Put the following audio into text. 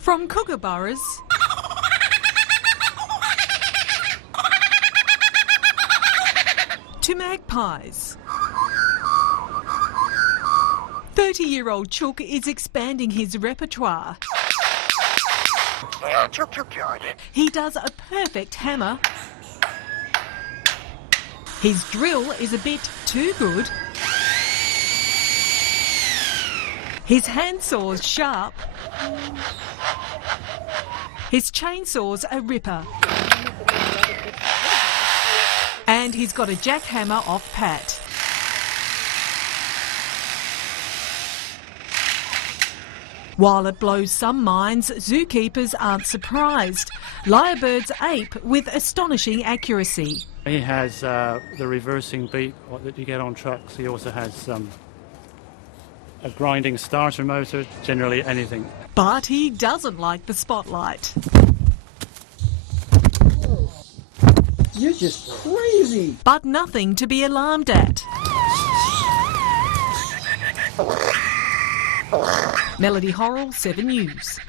From kookaburras to magpies, 30-year-old Chook is expanding his repertoire. He does a perfect hammer. His drill is a bit too good. His handsaw's sharp. His chainsaw's a ripper. And he's got a jackhammer off pat. While it blows some minds, zookeepers aren't surprised. LyreBird's ape with astonishing accuracy. He has the reversing beat that you get on trucks. He also has a grinding starter motor, generally anything. But he doesn't like the spotlight. You're just crazy. But nothing to be alarmed at. Melody Horrell, 7 News.